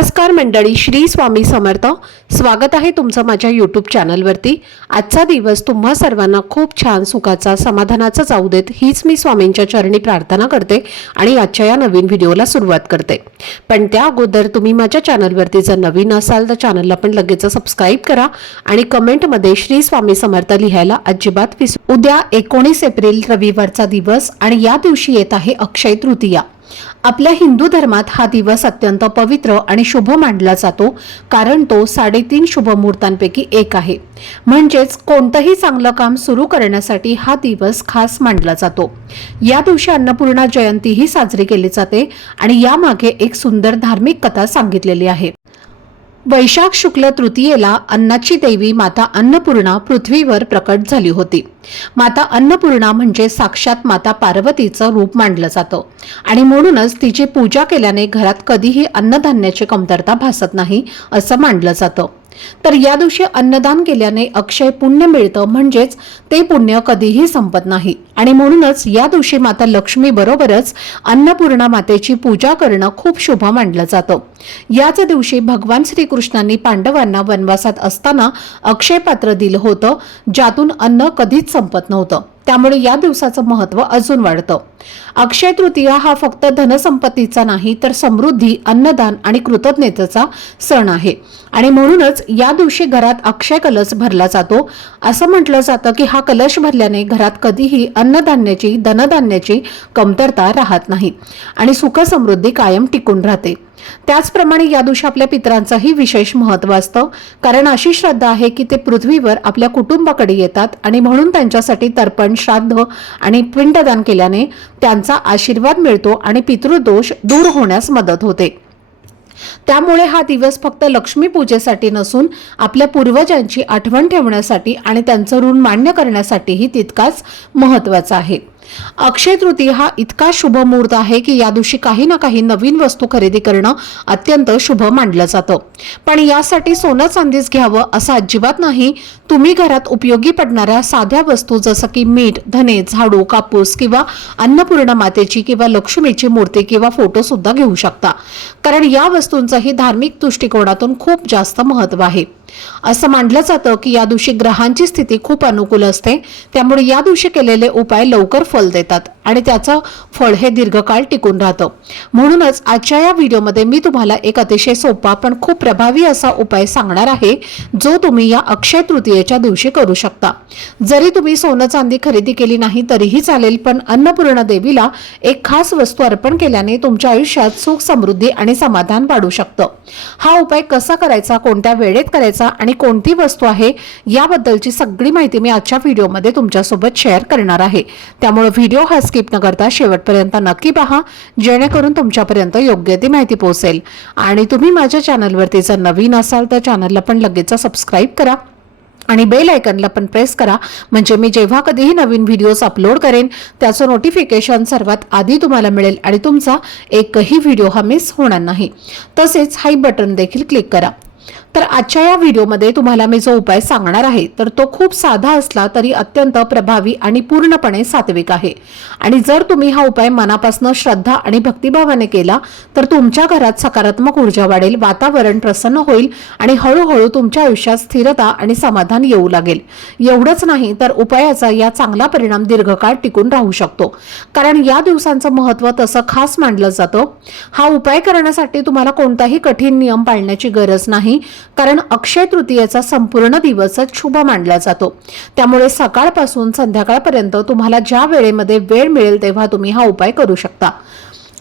नमस्कार मंडळी, श्री स्वामी समर्थ. स्वागत आहे तुमचं माझ्या यूट्यूब चॅनलवरती. आजचा दिवस तुम्हा सर्वांना खूप छान सुखाचा समाधानाचा जाऊ देत हीच मी स्वामींच्या चरणी प्रार्थना करते आणि आजच्या या नवीन व्हिडिओला सुरुवात करते. पण त्या अगोदर तुम्ही माझ्या चॅनलवरती जर नवीन असाल तर चॅनलला पण लगेच सबस्क्राईब करा आणि कमेंटमध्ये श्री स्वामी समर्थ लिहायला अजिबात विसरू. उद्या 19 एप्रिल रविवारचा दिवस आणि या दिवशी येत आहे अक्षय तृतीया. आपल्या हिंदू धर्मात हा दिवस अत्यंत पवित्र आणि शुभ मानला जातो, कारण तो 3.5 शुभ मुहूर्तांपैकी एक आहे. म्हणजेच कोणतंही चांगलं काम सुरू करण्यासाठी हा दिवस खास मानला जातो. या दिवशी अन्नपूर्णा जयंतीही साजरी केली जाते आणि यामागे एक सुंदर धार्मिक कथा सांगितलेली आहे. वैशाख शुक्ल तृतीयेला अन्नाची देवी माता अन्नपूर्णा पृथ्वीवर प्रकट झाली होती. माता अन्नपूर्णा म्हणजे साक्षात माता पार्वतीचं रूप मानलं जातं आणि म्हणूनच तिची पूजा केल्याने घरात कधीही अन्नधान्याची कमतरता भासत नाही असं मानलं जातं. तर या दिवशी अन्नदान केल्याने अक्षय पुण्य मिळतं, म्हणजेच ते पुण्य कधीही संपत नाही आणि म्हणूनच या दिवशी माता लक्ष्मी बरोबरच अन्नपूर्णा मातेची पूजा करणं खूप शुभ मानलं जातं. याच दिवशी भगवान श्रीकृष्णांनी पांडवांना वनवासात असताना अक्षय पात्र दिलं होतं, ज्यातून अन्न कधीच संपत नव्हतं. त्यामुळे या दिवसाचं महत्त्व अजून वाढतं. अक्षय तृतीया हा फक्त धनसंपत्तीचा नाही तर समृद्धी, अन्नदान आणि कृतज्ञतेचा सण आहे आणि म्हणूनच या दिवशी घरात अक्षय कलश भरला जातो. असं म्हटलं जातं की हा कलश भरल्याने घरात कधीही अन्नधान्याची, धनधान्याची कमतरता राहत नाही आणि सुख समृद्धी कायम टिकून राहते. त्याचप्रमाणे या दिवशी आपल्या पितरांचंही विशेष महत्त्व असतं, कारण अशी श्रद्धा आहे की ते पृथ्वीवर आपल्या कुटुंबाकडे येतात आणि म्हणून त्यांच्यासाठी तर्पण, श्राद्ध आणि पिंडदान केल्याने त्यांचा आशीर्वाद मिळतो आणि पितृदोष दूर होण्यास मदत होते. त्यामुळे हा दिवस फक्त लक्ष्मी पूजेसाठी नसून आपल्या पूर्वजांची आठवण ठेवण्यासाठी आणि त्यांचं ऋण मान्य करण्यासाठीही तितकाच महत्त्वाचा आहे. अक्षय तृतीया हा इतका शुभ मुहूर्त आहे की या दिवशी काही ना काही नवीन वस्तू खरेदी करणं अत्यंत शुभ मानलं जातं. पण यासाठी सोनं चांदीच घ्यावं असं अजिबात नाही. तुम्ही घरात उपयोगी पडणाऱ्या साध्या वस्तू जसं की मीठ, धने, झाडू, कापूस किंवा अन्नपूर्णा मातेची किंवा लक्ष्मीची मूर्ती किंवा फोटो सुद्धा घेऊ शकता, कारण या वस्तूंचंही धार्मिक दृष्टिकोनातून खूप जास्त महत्त्व आहे. असं मानलं जातं की या दिवशी ग्रहांची स्थिती खूप अनुकूल असते, त्यामुळे या दिवशी केलेले उपाय लवकर फल देतात आणि त्याचं फळ हे दीर्घकाळ टिकून राहतं. म्हणूनच आजच्या या व्हिडिओमध्ये मी तुम्हाला एक अतिशय सोपा पण खूप प्रभावी असा उपाय सांगणार आहे, जो तुम्ही या अक्षय तृतीयेच्या दिवशी करू शकता. जरी तुम्ही सोनं चांदी खरेदी केली नाही तरीही चालेल, पण अन्नपूर्णा देवीला एक खास वस्तू अर्पण केल्याने तुमच्या आयुष्यात सुख, समृद्धी आणि समाधान वाढू शकतं. हा उपाय कसा करायचा, कोणत्या वेळेत करायचा आणि कोणती वस्तू आहे याबद्दलची सगळी माहिती मी आजच्या व्हिडिओमध्ये तुमच्यासोबत शेअर करणार आहे. त्यामुळे व्हिडिओ हा स्किप न करता शेवटपर्यंत नक्की पहा, जेणेकरून तुमच्यापर्यंत योग्य ती माहिती पोहोचेल. आणि तुम्ही माझ्या चॅनलवरती जर नवीन असाल तर चॅनलला पण लगेच सबस्क्राईब करा आणि बेल आयकॉनला पण प्रेस करा, म्हणजे मी जेव्हा कधीही नवीन व्हिडिओज अपलोड करेन त्याचं नोटिफिकेशन सर्वात आधी तुम्हाला मिळेल आणि तुमचा एकही व्हिडिओ हा मिस होणार नाही. तसेच हाई बटन देखील क्लिक करा. तर आजच्या या व्हिडिओमध्ये तुम्हाला मी जो उपाय सांगणार आहे तर तो खूप साधा असला तरी अत्यंत प्रभावी आणि पूर्णपणे सात्विक आहे. आणि जर तुम्ही हा उपाय मनापासून श्रद्धा आणि भक्तिभावाने केला तर तुमच्या घरात सकारात्मक ऊर्जा वाढेल, वातावरण प्रसन्न होईल आणि हळूहळू तुमच्या आयुष्यात स्थिरता आणि समाधान येऊ लागेल. एवढंच नाही तर उपायाचा या चांगला परिणाम दीर्घकाळ टिकून राहू शकतो, कारण या दिवसांचं महत्त्व तसं खास मानलं जातं. हा उपाय करण्यासाठी तुम्हाला कोणताही कठीण नियम पाळण्याची गरज नाही, कारण अक्षय तृतीयेचा संपूर्ण दिवसच शुभ मानला जातो. त्यामुळे सकाळपासून संध्याकाळपर्यंत तुम्हाला ज्या वेळेमध्ये वेळ मिळेल तेव्हा तुम्ही हा उपाय करू शकता.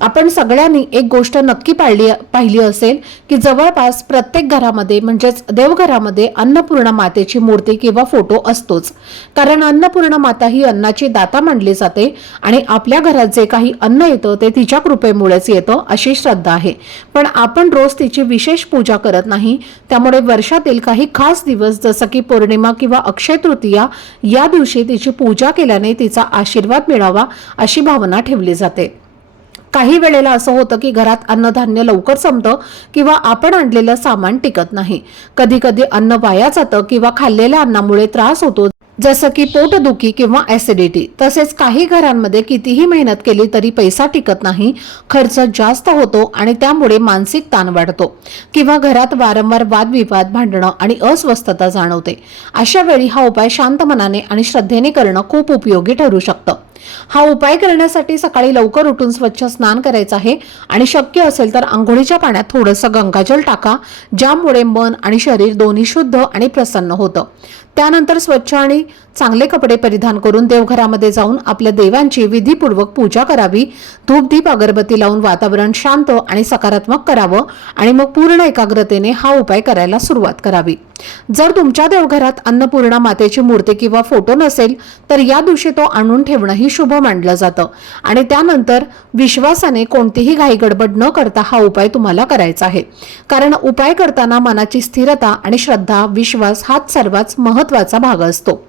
आपण सगळ्यांनी एक गोष्ट नक्की पाहिली असेल की जवळपास प्रत्येक घरामध्ये म्हणजेच देवघरामध्ये अन्नपूर्णा मातेची मूर्ती किंवा फोटो असतोच, कारण अन्नपूर्णा माता ही अन्नाची दाता मानली जाते आणि आपल्या घरात जे काही अन्न येतं ते तिच्या कृपेमुळेच येतं अशी श्रद्धा आहे. पण आपण रोज तिची विशेष पूजा करत नाही, त्यामुळे वर्षातील काही खास दिवस जसं की पौर्णिमा किंवा अक्षय तृतीया या दिवशी तिची पूजा केल्याने तिचा आशीर्वाद मिळावा अशी भावना ठेवली जाते. काही वेळेला असं होतं की घरात अन्नधान्य लवकर संपतं किंवा आपण आणलेलं सामान टिकत नाही. कधी कधी अन्न वाया जातं किंवा खाल्लेल्या अन्नामुळे त्रास होतो, जसं की पोटदुखी किंवा ॲसिडिटी। तसेच काही घरांमध्ये कितीही मेहनत केली तरी पैसा टिकत नाही, खर्च जास्त होतो आणि त्यामुळे मानसिक ताण वाढतो किंवा घरात वारंवार वादविवाद, भांडणं आणि अस्वस्थता जाणवते। अशा वेळी हा उपाय शांत मनाने आणि श्रद्धेने करणं खूप उपयोगी ठरू शकतं। हा उपाय करण्यासाठी सकाळी लवकर उठून स्वच्छ स्नान करायचं आहे आणि शक्य असेल तर अंघोळीच्या पाण्यात थोडंसं गंगाजल टाका, ज्यामुळे मन आणि शरीर दोन्ही शुद्ध आणि प्रसन्न होतं। त्यानंतर स्वच्छ आणि चांगले कपडे परिधान करून देवघरामध्ये जाऊन आपल्या देवांची विधीपूर्वक पूजा करावी। धूपदीप अगरबत्ती लावून वातावरण शांत आणि सकारात्मक करावं आणि मग पूर्ण एकाग्रतेने हा उपाय करायला सुरुवात करावी। जर तुमच्या देवघरात अन्नपूर्णा मातेची मूर्ती किंवा फोटो नसेल तर या दिवशी तो आणून ठेवणंही शुभ मानलं जातं आणि त्यानंतर विश्वासाने कोणतीही घाईगडबड न करता हा उपाय तुम्हाला करायचा आहे, कारण उपाय करताना मनाची स्थिरता आणि श्रद्धा, विश्वास हाच सर्वात महत्त्वाचा भाग असतो।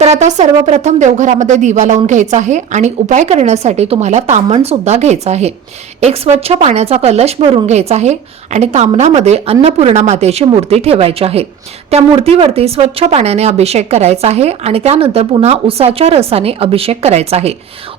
तर आता सर्वप्रथम देवघरामध्ये दिवा लावून घ्यायचा आहे आणि उपाय करण्यासाठी तुम्हाला ताम्हण सुद्धा घ्यायचं आहे। एक स्वच्छ पाण्याचा कलश भरून घ्यायचा आहे आणि ताम्हणामध्ये अन्नपूर्णा मातेची मूर्ती ठेवायची आहे। त्या मूर्तीवरती स्वच्छ पाण्याने अभिषेक करायचा आहे आणि त्यानंतर पुन्हा उसाच्या रसाने अभिषेक करायचा आहे।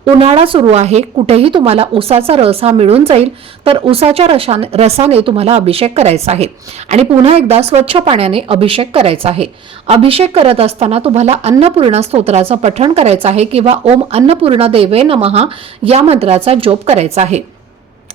उन्हाळा सुरू आहे, कुठेही तुम्हाला उसाचा रस हा मिळून जाईल, तर उसाच्या रसाने तुम्हाला अभिषेक करायचा आहे आणि पुन्हा एकदा स्वच्छ पाण्याने अभिषेक करायचा आहे। अभिषेक करत असताना तुम्हाला अन्नपूर्णा स्तोत्राचं पठण करायचं आहे किंवा ओम अन्नपूर्णा देवे नमः या मंत्राचा जप करायचा आहे।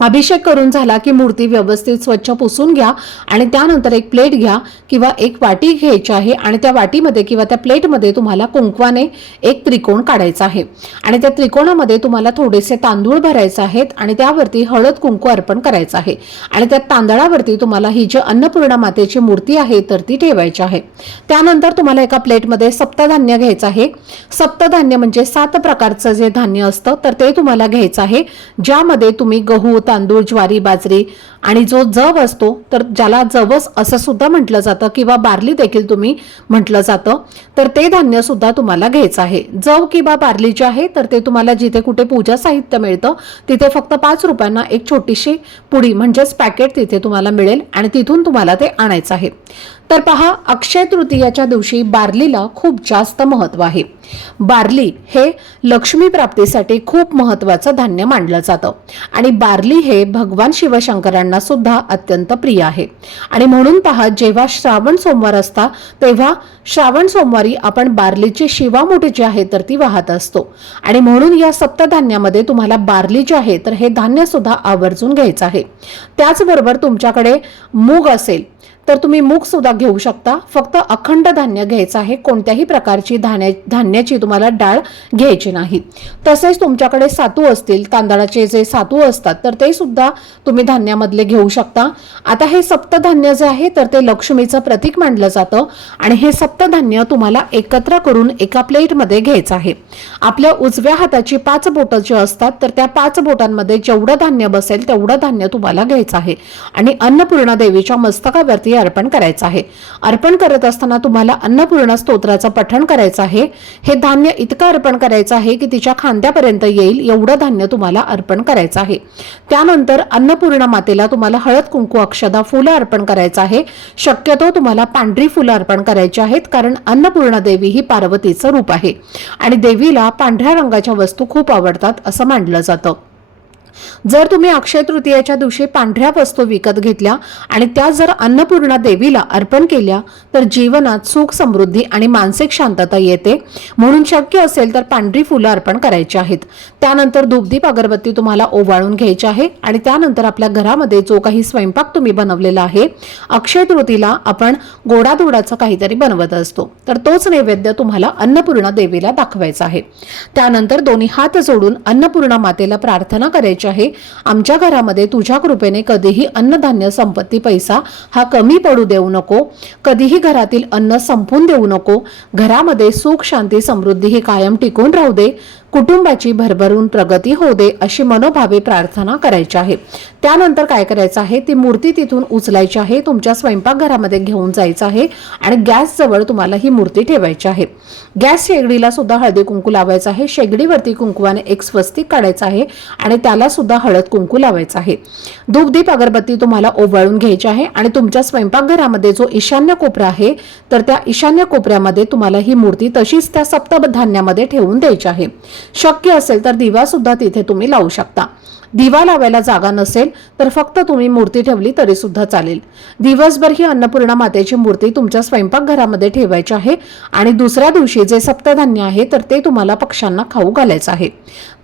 अभिषेक करून झाला की मूर्ती व्यवस्थित स्वच्छ पुसून घ्या आणि त्यानंतर एक प्लेट घ्या किंवा एक वाटी घ्यायची आहे आणि त्या वाटीमध्ये किंवा त्या प्लेटमध्ये तुम्हाला कुंकवाने एक त्रिकोण काढायचा आहे आणि त्या त्रिकोणामध्ये तुम्हाला थोडेसे तांदूळ भरायचे आहेत आणि त्यावरती हळद कुंकू अर्पण करायचं आहे आणि त्या तांदळावरती तुम्हाला ही जी अन्नपूर्णा मातेची मूर्ती आहे तर ती ठेवायची आहे। त्यानंतर तुम्हाला एका प्लेटमध्ये सप्तधान्य घ्यायचं आहे। सप्तधान्य म्हणजे 7 प्रकारचं जे धान्य असतं तर ते तुम्हाला घ्यायचं आहे, ज्यामध्ये तुम्ही गहू, तांदूळ, ज्वारी, बाजरी आणि जो जव असतो तर ज्याला जवस असं सुद्धा म्हटलं जातं किंवा बार्ली देखील तुम्ही म्हटलं जातं, तर ते धान्य सुद्धा तुम्हाला घ्यायचं आहे। जव किंवा बार्ली जे आहे तर ते तुम्हाला जिथे कुठे पूजा साहित्य मिळतं तिथे फक्त 5 रुपयांना एक छोटीशी पुडी म्हणजेच पॅकेट तिथे तुम्हाला मिळेल आणि तिथून तुम्हाला ते आणायचं आहे। तर पहा, अक्षय तृतीयाच्या दिवशी बार्लीला खूप जास्त महत्त्व आहे। बार्ली हे लक्ष्मी प्राप्तीसाठी खूप महत्त्वाचं धान्य मानलं जातं आणि बार्ली हे भगवान शिवशंकरांना सुद्धा अत्यंत प्रिय आहे आणि म्हणून पहा, जेव्हा श्रावण सोमवार असता तेव्हा श्रावण सोमवारी आपण बार्लीची शिवामुठ जी आहे तर ती वाहत असतो आणि म्हणून या सप्तधान्यामध्ये तुम्हाला बार्ली जे आहे तर हे धान्य सुद्धा आवर्जून घ्यायचं आहे। त्याचबरोबर तुमच्याकडे मूग असेल तर तुम्ही मूग सुद्धा घेऊ शकता, फक्त अखंड धान्य घ्यायचं आहे, कोणत्याही प्रकारची धान्याची तुम्हाला डाळ घ्यायची नाही। तसेच तुमच्याकडे सातू असतील, तांदळाचे जे सातू असतात तर ते सुद्धा तुम्ही धान्यामधले घेऊ शकता। आता हे सप्तधान्य जे आहे तर ते लक्ष्मीचं प्रतीक मानलं जातं आणि हे सप्तधान्य तुम्हाला एकत्र करून एका प्लेटमध्ये घ्यायचं आहे। आपल्या उजव्या हाताची 5 बोटं जे असतात तर त्या 5 बोटांमध्ये जेवढं धान्य बसेल तेवढं धान्य तुम्हाला घ्यायचं आहे आणि अन्नपूर्णा देवीच्या मस्तकावरती अर्पण करायचं आहे। अर्पण करत असताना तुम्हाला अन्नपूर्णा स्तोत्राचं पठण करायचं आहे। हे धान्य इतकं अर्पण करायचं आहे की तिच्या खांद्यापर्यंत येईल एवढं धान्य तुम्हाला अर्पण करायचं आहे। त्यानंतर अन्नपूर्णा मातेला तुम्हाला हळद कुंकू, अक्षदा, फुलं अर्पण करायचं आहे। शक्यतो तुम्हाला पांढरी फुलं अर्पण करायची आहेत, कारण अन्नपूर्णा देवी ही पार्वतीचं रूप आहे आणि देवीला पांढऱ्या रंगाच्या वस्तू खूप आवडतात असं मानलं जातं। जर तुम्ही अक्षय तृतीयेच्या दिवशी पांढऱ्या वस्तू विकत घेतल्या आणि त्या जर अन्नपूर्णा देवीला अर्पण केल्या तर जीवनात सुख, समृद्धी आणि मानसिक शांतता येते, म्हणून शक्य असेल तर पांढरी फुलं अर्पण करायची आहेत। त्यानंतर धूपदीप अगरबत्ती तुम्हाला ओवाळून घ्यायची आहे आणि त्यानंतर आपल्या घरामध्ये जो काही स्वयंपाक तुम्ही बनवलेला आहे, अक्षय तृतीयेला आपण गोडाधोडाचं काहीतरी बनवत असतो, तर तोच नैवेद्य तुम्हाला अन्नपूर्णा देवीला दाखवायचा आहे। त्यानंतर दोन्ही हात जोडून अन्नपूर्णा मातेला प्रार्थना करायची आहे, आमच्या घरामध्ये तुझ्या कृपेने कधीही अन्नधान्य, संपत्ती, पैसा हा कमी पडू देऊ नको, कधीही घरातील अन्न संपून देऊ नको, घरामध्ये सुख, शांती, समृद्धी ही कायम टिकून राहू दे, कुटुंबाची भरभरून प्रगती होऊ दे अशी मनोभावे प्रार्थना करायची आहे। त्यानंतर काय करायचं आहे, ती मूर्ती तिथून उचलायची आहे, तुमच्या स्वयंपाकघरामध्ये घेऊन जायचं आहे आणि गॅस जवळ तुम्हाला ही मूर्ती ठेवायची आहे। गॅस शेगडीला सुद्धा हळदी कुंकू लावायचं आहे। शेगडीवरती कुंकवाने एक स्वस्तिक काढायचं आहे आणि त्याला सुद्धा हळद कुंकू लावायचं आहे। धूपदीप अगरबत्ती तुम्हाला ओवाळून घ्यायची आहे आणि तुमच्या स्वयंपाकघरामध्ये जो ईशान्य कोपरा आहे तर त्या ईशान्य कोपऱ्यामध्ये तुम्हाला ही मूर्ती तशीच त्या सप्तधान्यामध्ये ठेवून द्यायची आहे। शक्य असेल तर दिवा सुद्धा तिथे तुम्ही लावू शकता। दिवा लावायला जागा नसेल तर फक्त तुम्ही मूर्ती ठेवली तरी सुद्धा चालेल। दिवसभर ही अन्नपूर्णा मातेची मूर्ती तुमच्या स्वयंपाकघरामध्ये ठेवायची आहे आणि दुसऱ्या दिवशी जे सप्तधान्य आहे तर ते तुम्हाला पक्ष्यांना खाऊ घालायचं आहे।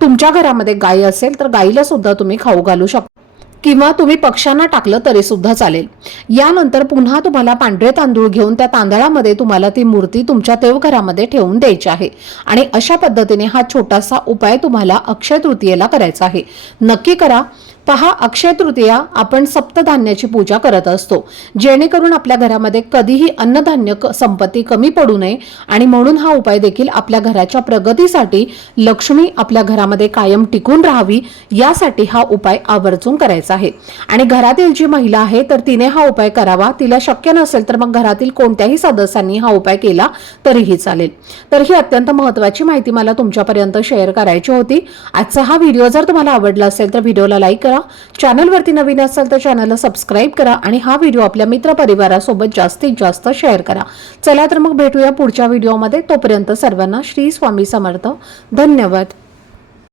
तुमच्या घरामध्ये गाय असेल तर गाईला सुद्धा तुम्ही खाऊ घालू शकता किंवा तुम्ही पक्ष्यांना टाकलं तरी सुद्धा चालेल। यानंतर पुन्हा तुम्हाला पांढरे तांदूळ घेऊन त्या तांदळामध्ये तुम्हाला ती मूर्ती तुमच्या देवघरामध्ये ठेवून द्यायची आहे आणि अशा पद्धतीने हा छोटासा उपाय तुम्हाला अक्षय तृतीयेला करायचा आहे। नक्की करा। पहा, अक्षय तृतीया आपण सप्तधान्याची पूजा करत असतो जेणेकरून आपल्या घरामध्ये कधीही अन्नधान्य संपत्ती कमी पडू नये आणि म्हणून हा उपाय देखील आपल्या घराच्या प्रगतीसाठी, लक्ष्मी आपल्या घरामध्ये कायम टिकून राहावी यासाठी हा उपाय आवर्जून करायचा आहे। आणि घरातील जी महिला आहे तर तिने हा उपाय करावा। तिला शक्य नसेल तर मग घरातील कोणत्याही सदस्यांनी हा उपाय केला तरीही चालेल। तर ही अत्यंत महत्त्वाची माहिती मला तुमच्यापर्यंत शेअर करायची होती। आजचा हा व्हिडिओ जर तुम्हाला आवडला असेल तर व्हिडिओला लाईक करा, चॅनलवरती नवीन असाल तर चॅनलला सबस्क्राईब करा आणि हा व्हिडिओ आपल्या मित्र परिवारासोबत जास्तीत जास्त शेअर करा। चला तर मग भेटूया पुढच्या व्हिडिओमध्ये। तोपर्यंत सर्वांना श्री स्वामी समर्थ। धन्यवाद।